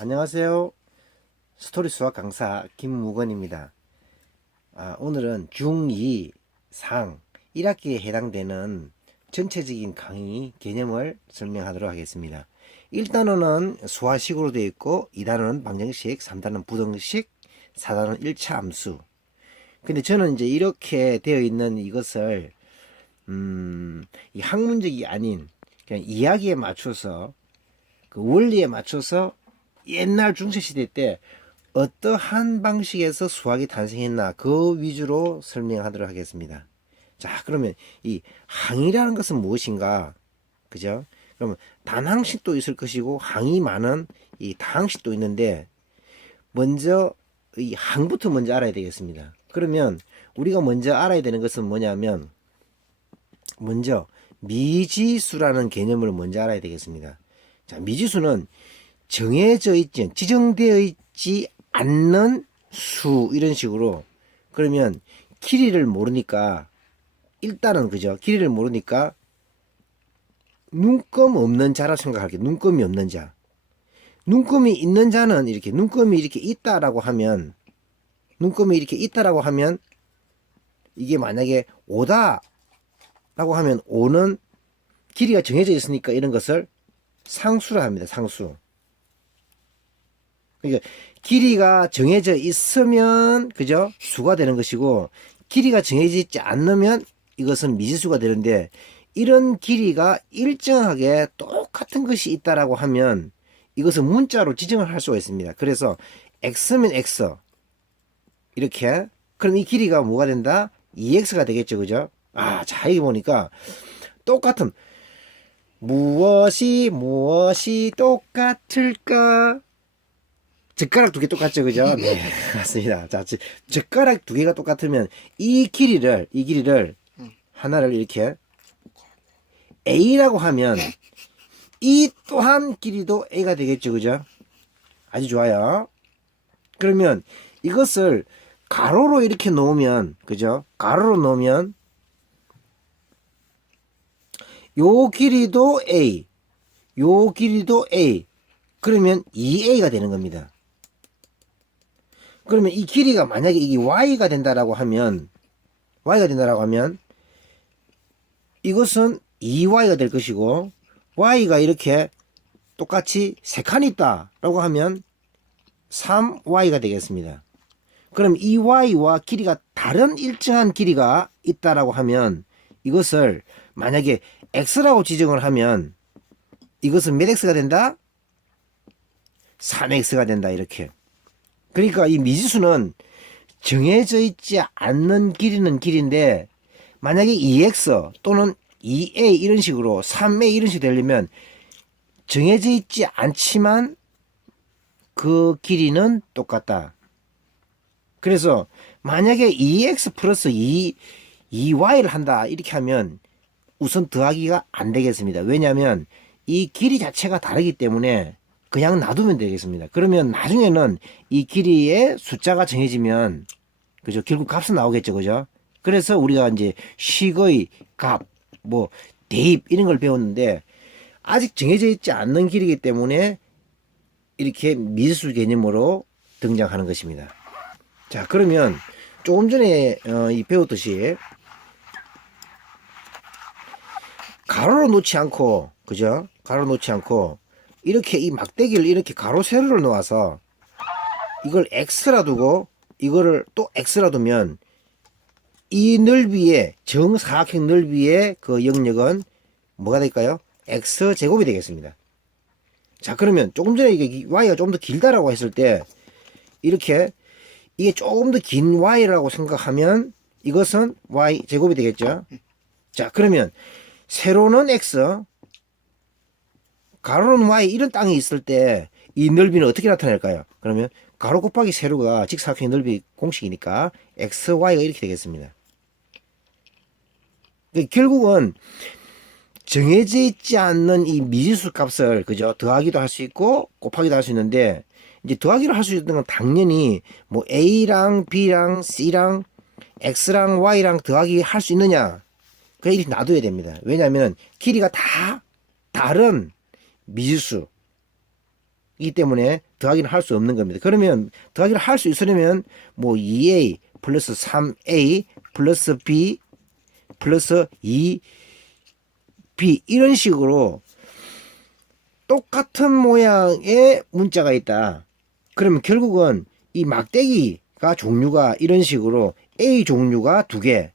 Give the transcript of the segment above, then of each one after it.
안녕하세요. 스토리 수학 강사 김무건입니다. 오늘은 중2 상 1학기에 해당되는 전체적인 강의 개념을 설명하도록 하겠습니다. 1단원은 수화식으로 되어 있고 2단원은 방정식, 3단원은 부등식, 4단원은 1차 함수. 근데 저는 이제 이렇게 되어 있는 이것을 이 학문적이 아닌 그냥 이야기에 맞춰서 그 원리에 맞춰서 옛날 중세시대 때 어떠한 방식에서 수학이 탄생했나 그 위주로 설명하도록 하겠습니다. 자, 그러면 이 항이라는 것은 무엇인가? 그죠? 그러면 단항식도 있을 것이고 항이 많은 이 다항식도 있는데 먼저 이 항부터 먼저 알아야 되겠습니다. 그러면 우리가 먼저 알아야 되는 것은 뭐냐면 먼저 미지수라는 개념을 먼저 알아야 되겠습니다. 자, 미지수는 정해져 있지, 지정되어 있지 않는 수, 이런 식으로. 그러면 길이를 모르니까, 일단은, 그죠? 길이를 모르니까, 눈금 없는 자라 생각할게요. 눈금이 없는 자. 눈금이 있는 자는 이렇게, 눈금이 이렇게 있다라고 하면, 눈금이 이렇게 있다라고 하면, 이게 만약에 5다, 라고 하면 5는 길이가 정해져 있으니까 이런 것을 상수라 합니다. 상수. 그러니까 길이가 정해져 있으면 그죠? 수가 되는 것이고 길이가 정해져 있지 않으면 이것은 미지수가 되는데 이런 길이가 일정하게 똑같은 것이 있다라고 하면 이것은 문자로 지정을 할 수가 있습니다. 그래서 x면 x 이렇게 그럼 이 길이가 뭐가 된다? 2x가 되겠죠. 그죠? 자, 여기 보니까 똑같은 무엇이 똑같을까? 젓가락 두 개 똑같죠, 그죠? 네, 맞습니다. 자, 젓가락 두 개가 똑같으면 이 길이를 하나를 이렇게 A라고 하면 이 또한 길이도 A가 되겠죠, 그죠? 아주 좋아요. 그러면 이것을 가로로 이렇게 놓으면, 그죠? 가로로 놓으면 요 길이도 A, 요 길이도 A. 그러면 2A가 되는 겁니다. 그러면 이 길이가 만약에 이게 y가 된다라고 하면 이것은 2y가 될 것이고 y가 이렇게 똑같이 3칸이 있다라고 하면 3y가 되겠습니다. 그럼 이 y와 길이가 다른 일정한 길이가 있다라고 하면 이것을 만약에 x라고 지정을 하면 이것은 몇 x가 된다? 3x가 된다. 이렇게. 그러니까 이 미지수는 정해져 있지 않는 길이는 길인데 만약에 2x 또는 2a 이런 식으로 3a 이런 식으로 되려면 정해져 있지 않지만 그 길이는 똑같다. 그래서 만약에 2x 플러스 2y를 한다 이렇게 하면 우선 더하기가 안 되겠습니다. 왜냐하면 이 길이 자체가 다르기 때문에 그냥 놔두면 되겠습니다. 그러면 나중에는 이 길이의 숫자가 정해지면 그죠? 결국 값은 나오겠죠. 그죠? 그래서 우리가 이제 식의 값, 뭐 대입 이런 걸 배웠는데 아직 정해져 있지 않는 길이기 때문에 이렇게 미지수 개념으로 등장하는 것입니다. 자, 그러면 조금 전에 배웠듯이 가로로 놓지 않고 그죠? 가로 놓지 않고 이렇게 이 막대기를 이렇게 가로 세로를 놓아서 이걸 x라 두고 이거를 또 x라 두면 이 넓이의 정사각형 넓이의 그 영역은 뭐가 될까요? x제곱이 되겠습니다. 자, 그러면 조금 전에 이게 y가 조금 더 길다라고 했을 때 이렇게 이게 조금 더 긴 y라고 생각하면 이것은 y제곱이 되겠죠. 자, 그러면 세로는 x 가로는 y 이런 땅이 있을 때 이 넓이는 어떻게 나타낼까요? 그러면 가로 곱하기 세로가 직사각형의 넓이 공식이니까 x, y가 이렇게 되겠습니다. 결국은 정해져 있지 않는 이 미지수 값을 그죠? 더하기도 할 수 있고 곱하기도 할 수 있는데 이제 더하기를 할 수 있는 건 당연히 뭐 a랑 b랑 c랑 x랑 y랑 더하기 할 수 있느냐? 그냥 이렇게 놔둬야 됩니다. 왜냐하면 길이가 다 다른 미지수 이기 때문에 더하기는 할 수 없는 겁니다. 그러면 더하기를 할 수 있으려면 뭐 2a 플러스 3a 플러스 b 플러스 2b 이런 식으로 똑같은 모양의 문자가 있다. 그러면 결국은 이 막대기가 종류가 이런 식으로 A 종류가 2개,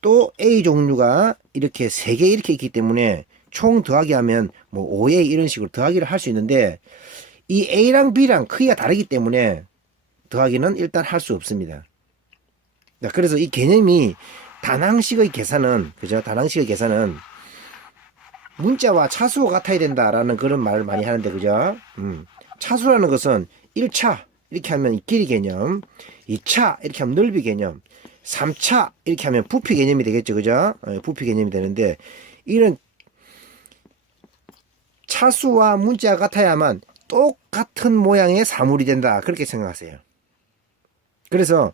또 A 종류가 이렇게 3개 이렇게 있기 때문에 총 더하기 하면 뭐 5A 이런 식으로 더하기를 할 수 있는데, 이 A랑 B랑 크기가 다르기 때문에 더하기는 일단 할 수 없습니다. 그래서 이 개념이 단항식의 계산은, 그죠? 단항식의 계산은 문자와 차수가 같아야 된다라는 그런 말을 많이 하는데, 그죠? 차수라는 것은 1차 이렇게 하면 길이 개념, 2차 이렇게 하면 넓이 개념, 3차 이렇게 하면 부피 개념이 되겠죠, 그죠? 부피 개념이 되는데, 이런 차수와 문자가 같아야만 똑같은 모양의 사물이 된다, 그렇게 생각하세요. 그래서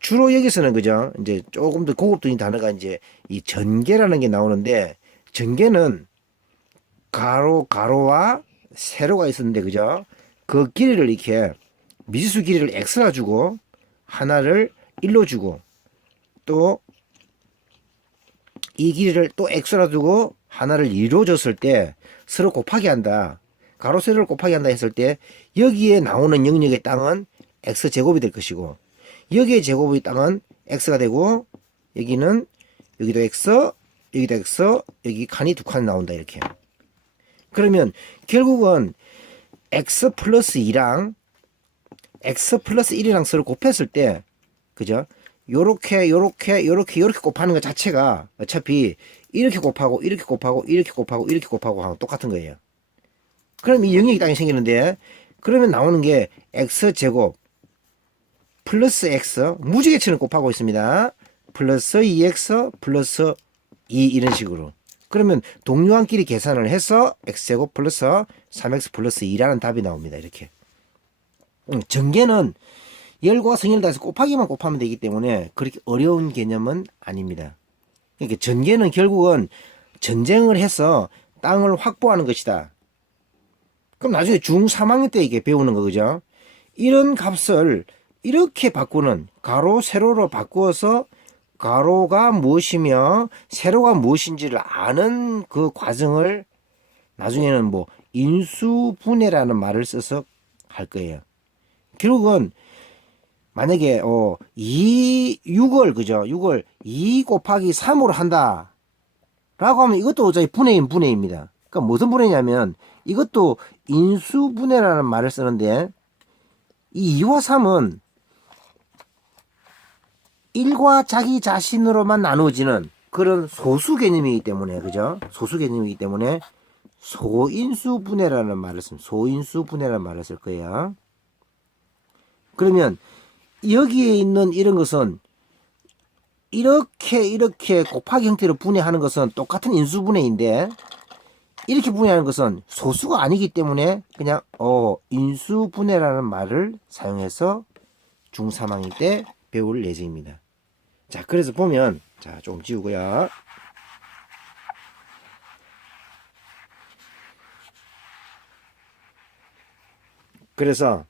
주로 여기서는, 그죠? 이제 조금 더 고급적인 단어가 이제 이 전개라는 게 나오는데, 전개는 가로와 세로가 있었는데, 그죠? 그 길이를 이렇게 미지수 길이를 x라 주고 하나를 1로 주고, 또 이 길이를 또 x라 두고 하나를 2로 줬을 때 서로 곱하기 한다. 가로 세로를 곱하기 한다 했을 때 여기에 나오는 영역의 땅은 x제곱이 될 것이고, 여기의 제곱의 땅은 x가 되고, 여기는 여기도 x, 여기도 x, 여기 칸이 2칸 나온다, 이렇게. 그러면 결국은 x 플러스 2랑 x 플러스 1이랑 서로 곱했을 때, 그죠? 요렇게 곱하는 것 자체가 어차피 이렇게 곱하고 이렇게 곱하고 이렇게 곱하고 이렇게 곱하고 하고 똑같은 거예요. 그럼 이 영역이 땅이 생기는데, 그러면 나오는 게 x제곱 플러스 x, 무지개처럼 곱하고 있습니다. 플러스 2x 플러스 2 이런 식으로. 그러면 동류한끼리 계산을 해서 x제곱 플러스 3x 플러스 2라는 답이 나옵니다. 이렇게. 전개는 열과 성인을 다해서 곱하기만 곱하면 되기 때문에 그렇게 어려운 개념은 아닙니다. 그러니까 전개는 결국은 전쟁을 해서 땅을 확보하는 것이다. 그럼 나중에 중3학년 때 이게 배우는 거, 그죠? 이런 값을 이렇게 바꾸는, 가로 세로로 바꾸어서 가로가 무엇이며 세로가 무엇인지를 아는 그 과정을 나중에는 뭐 인수분해라는 말을 써서 할 거예요. 결국은 만약에 6을, 그죠? 6을 2 곱하기 3으로 한다 라고 하면 이것도 어차피 분해입니다. 그러니까 무슨 분해냐면 이것도 인수분해라는 말을 쓰는데, 이 2와 3은 1과 자기 자신으로만 나누어지는 그런 소수 개념이기 때문에, 그죠? 소수 개념이기 때문에 소인수분해라는 말을 씁니다. 소인수분해라는 말을 쓸 거예요. 그러면 여기에 있는 이런 것은 이렇게 곱하기 형태로 분해하는 것은 똑같은 인수분해인데, 이렇게 분해하는 것은 소수가 아니기 때문에 그냥 인수분해라는 말을 사용해서 중3학년 때 배울 예정입니다. 자, 그래서 보면, 자, 조금 지우고요. 그래서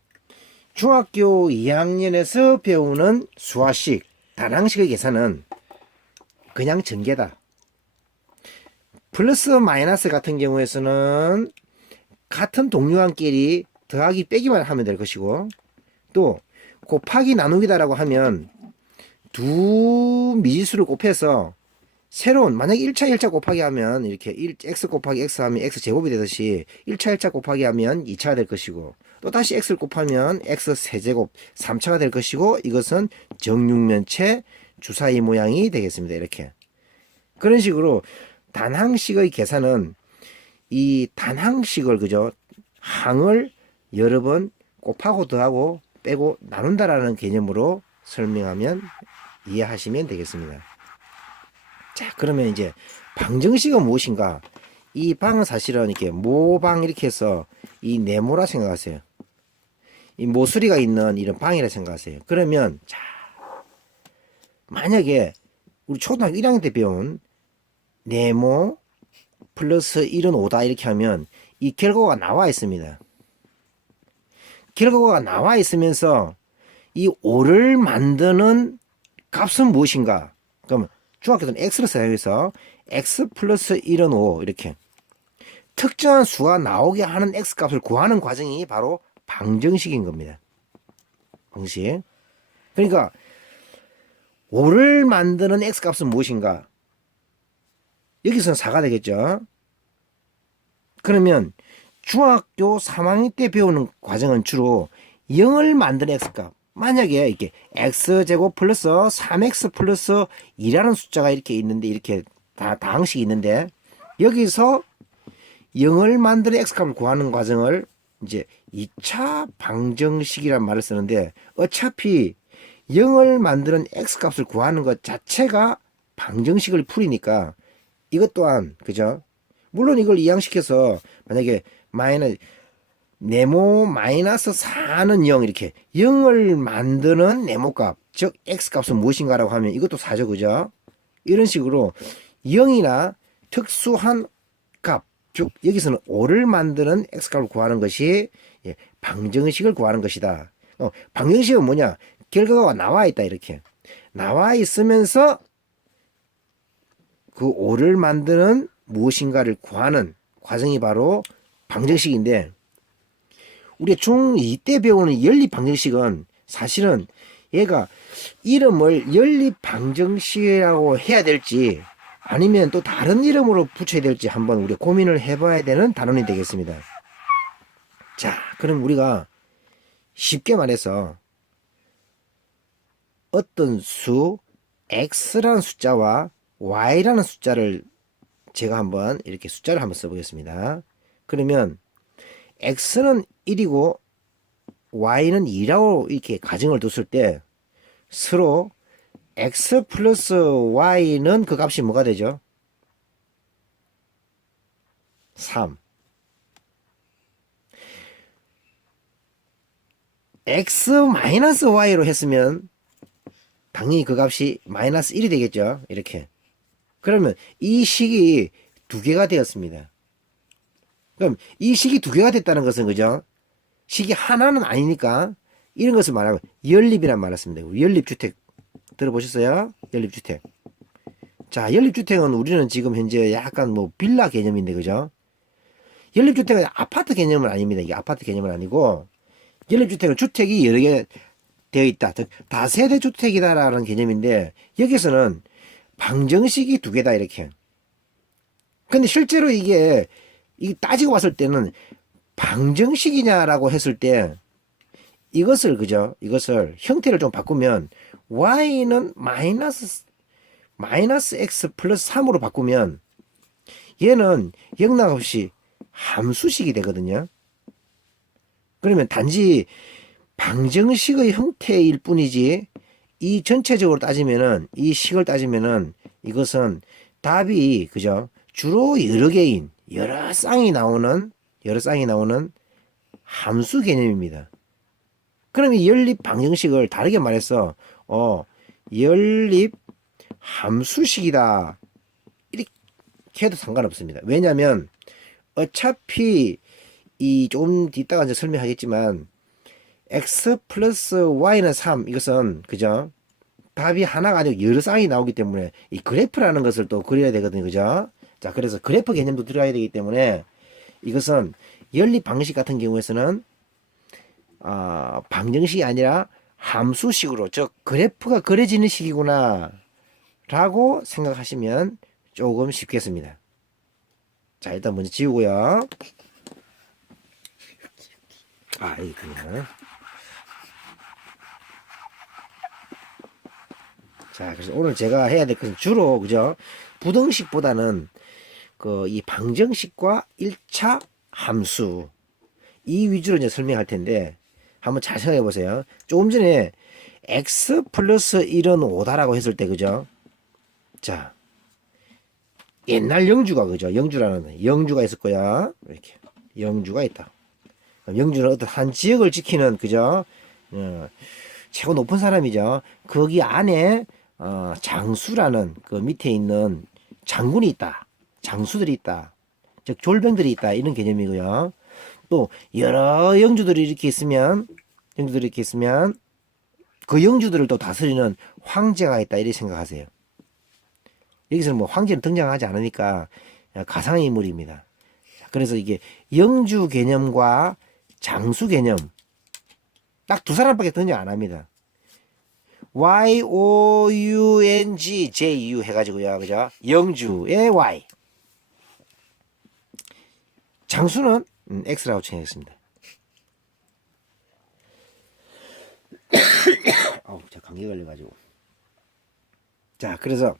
중학교 2학년에서 배우는 수화식, 단항식의 계산은 그냥 전개다. 플러스 마이너스 같은 경우에서는 같은 동류한끼리 더하기 빼기만 하면 될 것이고, 또 곱하기 나누기다라고 하면 두 미지수를 곱해서 새로운, 만약에 1차 1차 곱하기 하면 이렇게 x 곱하기 x 하면 x 제곱이 되듯이 1차 1차 곱하기 하면 2차가 될 것이고, 또 다시 x를 곱하면 x 세제곱 3차가 될 것이고, 이것은 정육면체 주사위 모양이 되겠습니다. 이렇게. 그런 식으로 단항식의 계산은 이 단항식을, 그죠? 항을 여러 번 곱하고 더하고 빼고 나눈다라는 개념으로 설명하면 이해하시면 되겠습니다. 자, 그러면 이제 방정식은 무엇인가? 이 방은 사실은 이렇게 모방 이렇게 해서 이 네모라 생각하세요. 이 모서리가 있는 이런 방이라 생각하세요. 그러면 자, 만약에 우리 초등학교 1학년 때 배운 네모 플러스 1은 5다 이렇게 하면 이 결과가 나와 있습니다. 결과가 나와 있으면서 이 5를 만드는 값은 무엇인가? 그러면 중학교 때는 x를 사용해서 x 플러스 1은 5 이렇게 특정한 수가 나오게 하는 x 값을 구하는 과정이 바로 방정식인 겁니다. 방식. 그러니까 5를 만드는 x 값은 무엇인가? 여기서는 4가 되겠죠. 그러면 중학교 3학년 때 배우는 과정은 주로 0을 만드는 x값. 만약에 이렇게 x제곱 플러스 3x 플러스 2라는 숫자가 이렇게 있는데, 이렇게 다항식이 있는데, 여기서 0을 만드는 x값을 구하는 과정을 이제 2차 방정식이란 말을 쓰는데, 어차피 0을 만드는 x값을 구하는 것 자체가 방정식을 풀이니까 이것 또한, 그죠? 물론 이걸 이항시켜서 만약에 네모 마이너스 4는 0 이렇게 0을 만드는 네모값, 즉 x값은 무엇인가라고 하면 이것도 4죠, 그죠? 이런 식으로 0이나 특수한 값, 즉 여기서는 5를 만드는 x값을 구하는 것이 방정식을 구하는 것이다. 방정식은 뭐냐? 결과가 나와 있다, 이렇게 나와 있으면서 그 5를 만드는 무엇인가를 구하는 과정이 바로 방정식인데, 우리가 중2 때 배우는 연립 방정식은 사실은 얘가 이름을 연립 방정식이라고 해야 될지 아니면 또 다른 이름으로 붙여야 될지 한번 우리가 고민을 해봐야 되는 단원이 되겠습니다. 자, 그럼 우리가 쉽게 말해서 어떤 수 x라는 숫자와 y라는 숫자를 제가 한번 이렇게 숫자를 한번 써보겠습니다. 그러면 x는 1이고 y는 2라고 이렇게 가정을 뒀을 때 서로 x 플러스 y는 그 값이 뭐가 되죠? 3. x 마이너스 y로 했으면 당연히 그 값이 마이너스 1이 되겠죠. 이렇게. 그러면 이 식이 두 개가 되었습니다. 그럼 이 식이 두 개가 됐다는 것은, 그죠? 식이 하나는 아니니까 이런 것을 말하면 연립이란 말을 씁니다. 연립주택 들어보셨어요? 연립주택. 자, 연립주택은 우리는 지금 현재 약간 뭐 빌라 개념인데, 그죠? 연립주택은 아파트 개념은 아닙니다. 이게 아파트 개념은 아니고, 연립주택은 주택이 여러 개 되어 있다. 즉 다세대 주택이다라는 개념인데, 여기서는 방정식이 두 개다, 이렇게. 근데 실제로 이게 따지고 봤을 때는 방정식이냐라고 했을 때 이것을, 그죠? 이것을 형태를 좀 바꾸면 y는 마이너스 x 플러스 3으로 바꾸면 얘는 영락없이 함수식이 되거든요. 그러면 단지 방정식의 형태일 뿐이지, 이 전체적으로 따지면은, 이 식을 따지면은 이것은 답이, 그죠? 주로 여러 개인, 여러 쌍이 나오는 함수 개념입니다. 그럼 이 연립 방정식을 다르게 말해서 연립 함수식이다 이렇게 해도 상관없습니다. 왜냐하면 어차피 이 좀 이따가 이제 설명하겠지만 x 플러스 y는 3, 이것은, 그죠? 답이 하나가 아니고 여러 쌍이 나오기 때문에 이 그래프라는 것을 또 그려야 되거든요, 그죠? 자, 그래서 그래프 개념도 들어가야 되기 때문에 이것은 연립 방식 같은 경우에서는 방정식이 아니라 함수식으로, 즉 그래프가 그려지는 식이구나 라고 생각하시면 조금 쉽겠습니다. 자, 일단 먼저 지우고요. 이거요. 자, 그래서 오늘 제가 해야 될 것은 주로, 그죠? 부등식보다는 이 방정식과 1차 함수 이 위주로 이제 설명할 텐데, 한번 잘 생각해 보세요. 조금 전에 x 플러스 1은 5다라고 했을 때, 그죠? 자, 옛날 영주가, 그죠? 영주라는 영주가 있을 거야. 이렇게 영주가 있다. 영주는 어떤 한 지역을 지키는, 그죠? 최고 높은 사람이죠. 거기 안에 장수라는 그 밑에 있는 장군이 있다. 장수들이 있다. 즉 졸병들이 있다. 이런 개념이고요. 또 여러 영주들이 이렇게 있으면 그 영주들을 또 다스리는 황제가 있다 이렇게 생각하세요. 여기서는 뭐 황제는 등장하지 않으니까 가상의 인물입니다. 그래서 이게 영주 개념과 장수 개념 딱 두 사람밖에 등장 안 합니다. Y-O-U-N-G-J-U 해가지고요. 그죠? 영주의 Y. 장수는 X라고 정했습니다. 제가 감기 걸려가지고. 자, 그래서